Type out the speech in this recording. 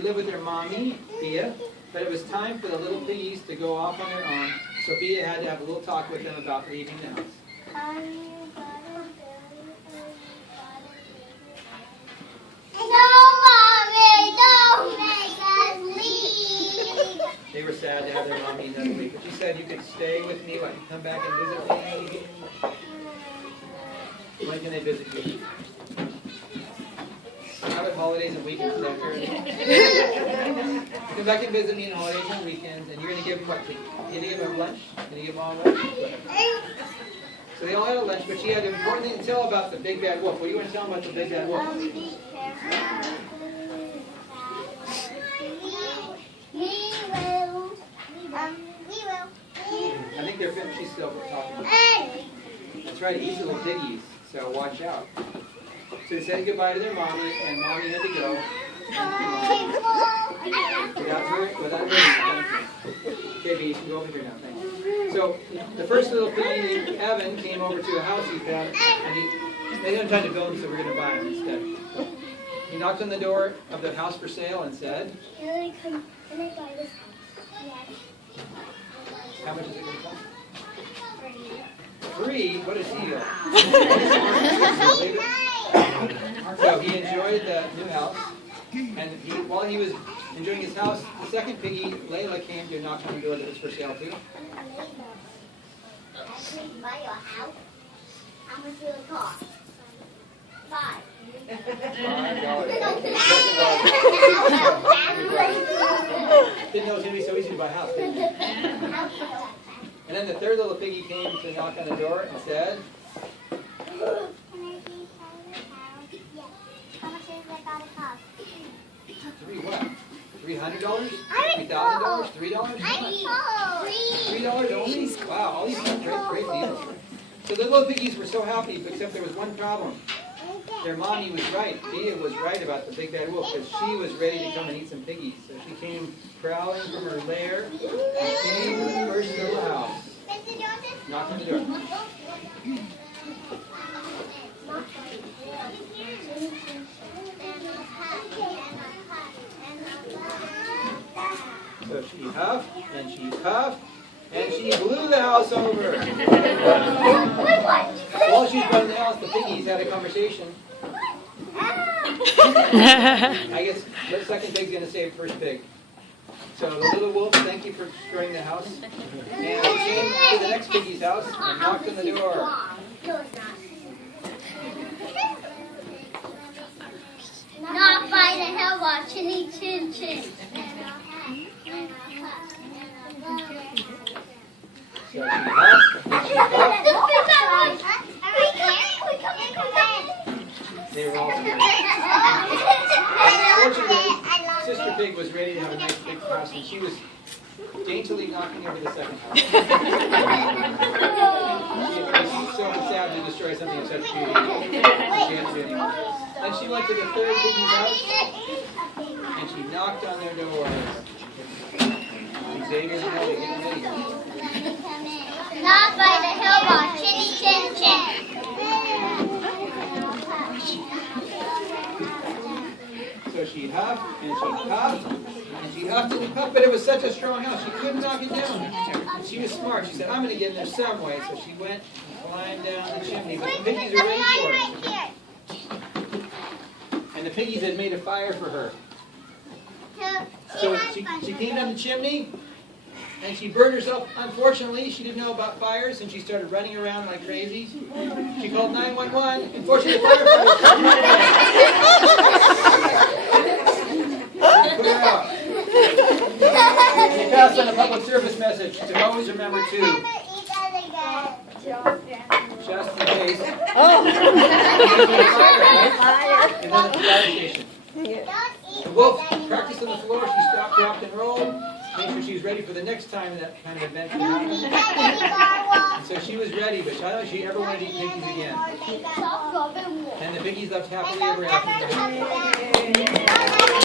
they live with their mommy, Bea, but it was time for the little piggies to go off on their own, so Bea had to have a little talk with them about leaving the house. They were sad to have their mommy another week, but she said, you could stay with me, like, come back and visit me. When can they visit you? How about holidays and weekends? Come back and visit me on holidays and weekends, and you're going to give them what? You're going to give them lunch? You're going to give them all lunch? So they all had a lunch, but she had an important thing to tell about the big bad wolf. What do you want to tell them about the big bad wolf? I think they're finished. She's still talking about it. That's right, he's little piggies, so watch out. So they said goodbye to their mommy, and mommy had to go. Without her. Okay, B, you can go over here now. Thank you. So the first little piggy named Evan came over to a house he found, and they didn't have time to build him, so we're going to buy him instead. He knocked on the door of the house for sale and said, Can I buy this house? how much is it going to cost? Free? What a deal. So he enjoyed the new house, and while he was enjoying his house, the second piggy, Layla, came to knock on the door that was for sale too. Buy your house? How much will it cost? $5. Didn't know it was going to be so easy to buy a house, didn't he? And then the third little piggy came to knock on the door and said, $3 what? $300? $3,000? $3? $3 only? Wow, all these are great deals. So the little piggies were so happy, except there was one problem. Their mommy was right. Bea was right about the big bad wolf, because she was ready to come and eat some piggies. So she came prowling from her lair and came to the first little house. Knocked on the door. So she huffed, and she puffed, and she blew the house over. While she was running the house, the piggies had a conversation. I guess the second pig's going to save first pig. So the little wolf, thank you for destroying the house. And they came to the next piggy's house and knocked on the door. Not by the hell watching chin chin. So she huffed, and she puffed. They were all together. Fortunately, Sister Pig was ready to have a nice big house, and she was daintily knocking over the second house. She was so sad to destroy something of such beauty. She had to do anymore. Then she went to the third piggy's house, and she knocked on their doors. Xavier and Ellie, get ready. Not by the hill bar, chinny chin chin. So she huffed, and she puffed, and she huffed and puffed, but it was such a strong house, she couldn't knock it down. And she was smart. She said, I'm going to get in there some way. So she went and climbed down the chimney, but the piggies were ready for her. And the piggies had made a fire for her. So she came down the chimney, and she burned herself. Unfortunately, she didn't know about fires, and she started running around like crazy. She called 911. Unfortunately, the firefighters put her out. They passed on a public service message to always remember to, just in case. Oh. And then at the fire station. The wolf practiced on the floor. She stopped, dropped, and rolled. Made sure she was ready for the next time that kind of event would happen. And so she was ready, but I don't know if she ever wanted to eat piggies again. And the piggies left happily ever after.